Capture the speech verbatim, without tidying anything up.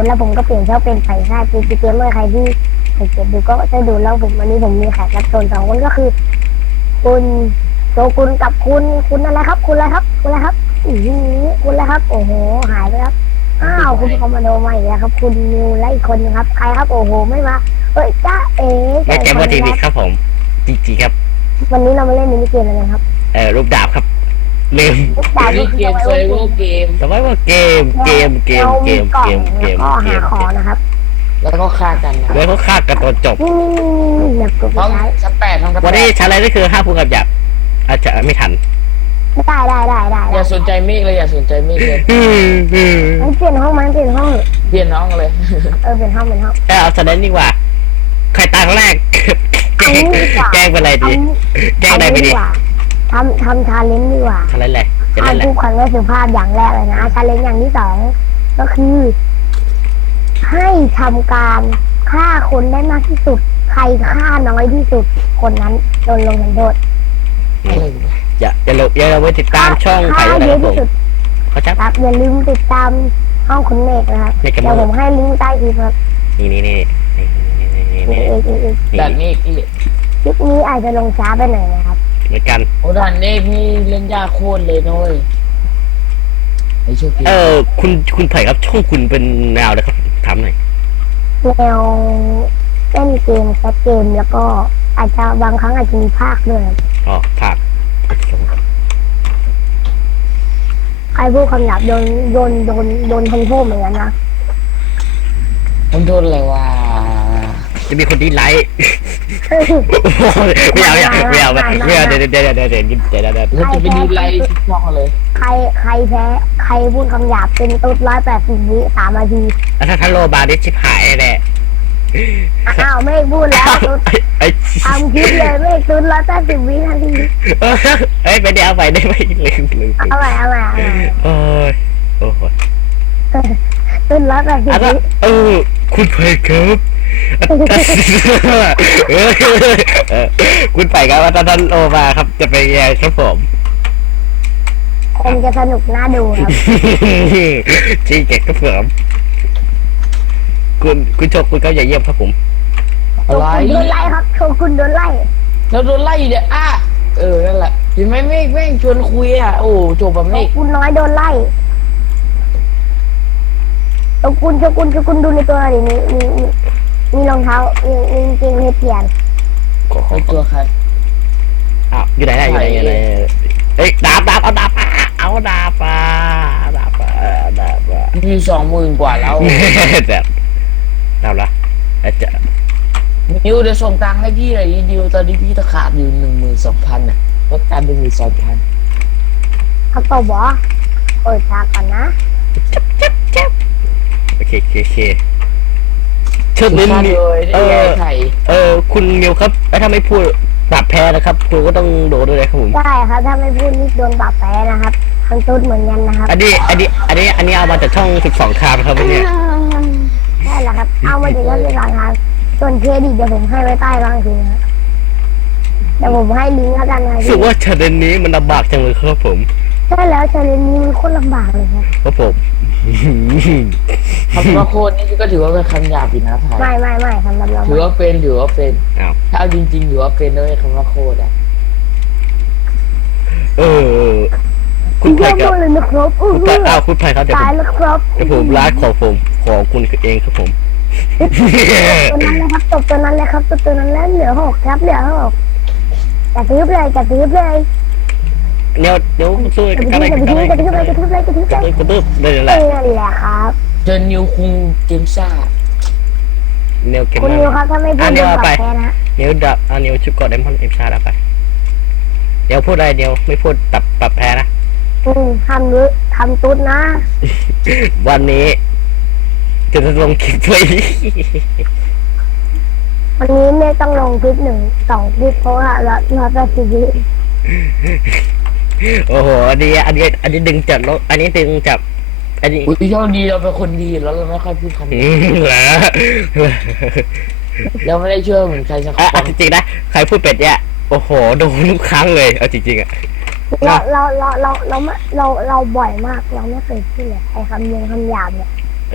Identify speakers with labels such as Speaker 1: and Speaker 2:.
Speaker 1: แล้วผมก็เปลี่ยนช่องเป็นไผ่ใช่ปีจีเกมเมอร์ใครที่สังเกตดูก็จะดูแล้วผมวันนี้ผมมีแขกรับเชิญสองคนก็คือคุณโจกุนกับคุณคุณอะไรครับ คุณอะไรครับคุณอะไรครับอือคุณอะไรครับโอ้โหหายไปแล้วอ้าวคุณคอมมานโดมาอีกแล้วครับคุณนิวและอีกคนนึงครับใครครับโอ้โหไม่มาเอ้ยจ้าเอ๋
Speaker 2: แม่เจมส์ทีวีครับผมจีจีครับ
Speaker 1: วันนี้เรามาเล่นมินิเกมอะไรกันครับ
Speaker 2: เออรูปดาบครับลืม
Speaker 1: ดาว
Speaker 3: นี่
Speaker 1: ก็คือ
Speaker 3: เกมเซอร์ไวเกม
Speaker 2: แต่ว่าว่าเกมเกมเกมเกมเกมเกม
Speaker 1: ก็
Speaker 2: เก
Speaker 1: หาม ของนะครับ
Speaker 3: แล้วก็ฆ่ากันนะ
Speaker 2: แล้วเขาฆ่ากันตอนจบ
Speaker 1: นี่นี่นี่นี่แบบกด
Speaker 3: ห้อง
Speaker 1: ใช้
Speaker 3: ชั้นแปดห้องชั้น
Speaker 2: วัน
Speaker 3: แป
Speaker 2: นี้
Speaker 3: ด
Speaker 2: ชั้นอะไรนี่คือห้าพูดกับหยาบอาจจะไม่ทัน
Speaker 1: ได้ได้ได้ได้
Speaker 3: อย่าสนใจเมฆเลยอย่าสนใจเมฆเลย
Speaker 1: มันเปลี่ยนห้องมันเปลี่ยนห้อง
Speaker 3: เปลี่ยนน้องเลย
Speaker 1: เออเปลี่ยนห้องเป็นห้อง
Speaker 2: แต่เอาแสดงดีกว่าใครตายครั้งแรกแกล้งเป็นอะไรดีแกล้งอะไรไปดี
Speaker 1: ทำทำชาเลนจ์ดีกว่า
Speaker 2: ทำอะไรเลยจะ
Speaker 1: ถ้า
Speaker 2: เล่นอะไร
Speaker 1: พูดคำว่าสุภาพอย่างแรกเลยนะชาเลนจ์อย่างที่สองก็คือ ให้ทำการฆ่าคนได้มากที่สุด ใครฆ่าน้อยที่สุด คนนั้นโดนลงโทษ
Speaker 3: อะไรวะ
Speaker 2: อย่าอย่าลืมอย่าลืมไปติดตามช่อง
Speaker 1: ฆ่า
Speaker 2: ไผ่อะไร
Speaker 1: เย
Speaker 2: ค
Speaker 1: อะ
Speaker 2: รับผ
Speaker 1: ที่
Speaker 2: ม
Speaker 1: สุด
Speaker 2: เขาจะ
Speaker 1: ครับอย่าลืมติดตามห้องคุณเมฆนะครับ
Speaker 2: เมฆกับ
Speaker 1: เดี๋ยวผมให้ลิงก์ใต้คลิปครับ
Speaker 2: นี่นี่นี่นี่นี่นี่
Speaker 1: เอกเอกเอก
Speaker 3: ด่านเมฆนี่
Speaker 1: คลิปนี้อาจจะลงช้าไปหน่อยนะครับ
Speaker 2: เหมือนกัน
Speaker 3: โอ้ด่านเมฆนี่เล่นยากโคตรเลยน้อยไอโชคดี
Speaker 2: เออคุณคุณไผ่ครับช่องคุณเป็นแนวอะไรครับถามหน่อย
Speaker 1: แนวเล่นเกมแคสเกมแล้วก็อาจจะบางครั้งอาจจะมีภาคด้วยครับ
Speaker 2: อ๋อภาค
Speaker 1: ใครพูดคำหยาบโดนโดนโดนโดนทำโทษเหมือนกันนะ
Speaker 3: ผมโดนอะไรวะ
Speaker 2: จะมีคนที่ไลค์ไม่เอาไม่เอาไม่เอาไม่เอาเดี๋ยวเดี๋ยวเดี๋ยวเดี๋ยวเดี๋ยวเดี๋ยวเดี๋ยวเดี๋ยว
Speaker 3: แล้วจะไปดีไลท์ทุกช่องเลย
Speaker 1: ใครใครแพ้ใครพูดคำหยาบเป็นตุ๊ดร้อยแปดสิบวิสามนาที
Speaker 2: แล้วถ้าทันโลบาร์ดิชิบหายแน่
Speaker 1: อ้าวไม่พูดแล้วตุ๊ด
Speaker 2: ไอ้
Speaker 1: ทำคลิปเลยไม่ตุ๊ดร้อยแปดสิบวินาที
Speaker 2: เอ้ยไปเดี๋ยวเอาไปได้ไหมลืมลืม
Speaker 1: เอาใหม่เอาใหม่เอาใหม่
Speaker 2: โอ้ยโอ้ย
Speaker 1: ตุ๊ดร้อยแปดสิบ
Speaker 2: อ่ะ
Speaker 1: วิ
Speaker 2: เออคุณไผ่ครับคุณไผ่ครับว่าถ้าท่านโลมาครับจะไปยังครับผม
Speaker 1: คงจะสนุกน่าดูครับ
Speaker 2: จริงเก่งครับผมคุณคุณโชคคุณก็อย่าเยี่ยมครับผม
Speaker 3: อะไร
Speaker 1: โดนไล่ครับโชคุณโดนไล่
Speaker 3: แล้วโดนไล่เนี่ยอ่ะเออนั่นแหละเห็นไหมเมฆแม่งชวนคุยอ่ะโอ้จบแบบเมฆ
Speaker 1: คุณน้อยโดนไล่โชคุณโชคุณโชคุณดูในตัวดิมีมีมีมีรองเท้ามีมีกางเกงให้เปลี่ยน
Speaker 3: ไอตัวใคร
Speaker 2: อ้าวอยู่ไหนน่ะอยู่ไหนอยู่ไหนเอ้ยดาบดาบเอาดาบมาเอาดาบมาดาบมาดาบมา
Speaker 3: มีสองหมื่นกว่าแล้ว
Speaker 2: แบบดาบละอาจจะ
Speaker 3: ดิวเดี๋ยวส่งตังค์ให้พี่หน่อยดิดิวตอนนี้พี่ตะขาบอยู่หนึ่งหมื่นสองพันอ่ะลดการเป็นหมื่นสองพัน
Speaker 1: เขาตบเหรอเปิดฉากก่อนนะ
Speaker 2: โอเคโอเคโอเคเชิญ
Speaker 3: เล
Speaker 2: นิน
Speaker 3: ย
Speaker 2: เอ
Speaker 3: ได้
Speaker 2: อ
Speaker 3: ไข่
Speaker 2: เออคุณนิวครับแล้วถ้าไม่พูดปรับแพ้นะครับคุณก็ต้องโดนด้วยนะครับผม
Speaker 1: ได้ครับถ้าไม่พูดนี่โดนปรับแพ้นะครับทั้งตุ๊ดเหมือนกันนะครับ
Speaker 2: อันนี้อันนี้อันนี้อันนี้เอามาจากช่องสิบสองคามครับเนี่ย
Speaker 1: ใช่แล้วครับเอามาถึงแล้วเลยครับส่วนเครดิตเดี๋ยวผมให้ไว้ใต้ล่างทีนะครับเดี๋ยวผมให้ลิงก์แล้วกันนะ
Speaker 2: รู้สึกว่าชาเลนนี้มันลำบากจังเลยครับผม
Speaker 1: ใช่แล้วชาเลนจ์นี้มันโคตรลำบากเลยครับ
Speaker 2: ครับผม
Speaker 3: คำว่าโคตรนี่ก็ถือว่าเป็นคำหยาบอยู่นะไทย
Speaker 1: ไม่ไม่ไม่สำหรับเรา
Speaker 3: ถือว่าเป็นถือว่าเป็น
Speaker 2: อ้าว
Speaker 3: ถ้าเอาจริงๆถือว่าเป็นด้วยคำว่าโคตรอ่ะ
Speaker 2: เออคุ
Speaker 1: คุณ ณ
Speaker 2: ไผ่
Speaker 1: เย
Speaker 2: กับ
Speaker 1: อะเลยนะครับอู้
Speaker 2: คุณ
Speaker 1: หู
Speaker 2: ไผ่อ้าวคุณไผ่ครับเดี๋ยวผ
Speaker 1: ตาย
Speaker 2: ม
Speaker 1: แล้วครับ
Speaker 2: เดี๋ยวผมร้านของผมของคุณเองครับผม
Speaker 1: ตัวนั้นเลยครับตบตัวนั้นเลยครับตบตัวนั้นแล้วเหลือหกครับเหลือหกกระทืบเลยกระทืบเลย
Speaker 2: เดี๋ยวเดี๋ยวสู้
Speaker 1: กระ
Speaker 2: กัน
Speaker 1: ทืบ
Speaker 2: อะไร
Speaker 1: ก
Speaker 2: กั
Speaker 1: ระ
Speaker 2: น
Speaker 1: ทื
Speaker 2: อะ
Speaker 1: บ
Speaker 2: ไร
Speaker 1: กระทืบเลยกระทืบเลยกระทืบเลยกระทืบเลย
Speaker 2: กระตืบเลยแห
Speaker 1: เอ
Speaker 2: ละ
Speaker 1: อนั่นแหละครับ
Speaker 3: เจอนิวคุงเกมซ่า
Speaker 2: เนวเกม
Speaker 1: คุณ
Speaker 2: เม
Speaker 1: นิ
Speaker 2: อ
Speaker 1: ว
Speaker 2: ร์
Speaker 1: ครับถ้าไม่พู
Speaker 2: อ่ะ
Speaker 1: ด
Speaker 2: เน
Speaker 1: เรื่
Speaker 2: ว
Speaker 1: อง
Speaker 2: เอา
Speaker 1: ป
Speaker 2: ไป
Speaker 1: รับแพ้นะ
Speaker 2: เนวดับอ่ะเนวชุดกอดเดมอนเอ็มชาร์ดเอาไปเดี๋ยวพูดอะไรเดี๋ยวไม่พูดปรับปรับแพ้นะ
Speaker 1: อืมทำรู้ทำตุ๊ดนะ
Speaker 2: วันนี้จะลงคลิปด้วย
Speaker 1: วันนี้ไม่ต้องลงคลิปหนึ่งสองคลิปเพราะว่าเราเราจะชีวิต
Speaker 2: โอ้โหอันนี้อันนี้อันนี้ดึงจับรถอันนี้ดึงจับอันนี้
Speaker 3: อุ้ยโชคดีเราเป็นคนดีแล้วเราไม่ค่อยพูดคำนี้
Speaker 2: เหรอ
Speaker 3: เราไม่ได้เชื่อเหมือนใครสักค
Speaker 2: อ่ะ
Speaker 3: น
Speaker 2: จริงๆนะใครพูดเป็ดเนี่ยโอ้โหโดนทุกครั้งเลยเอาจริงๆอ่ะ
Speaker 1: เราเราเราเราเราไม่เราเราบ่อยมากเราไม่เคยพูดเลยไอ้คำเยิงคำหยาบเนี่ย
Speaker 2: เอ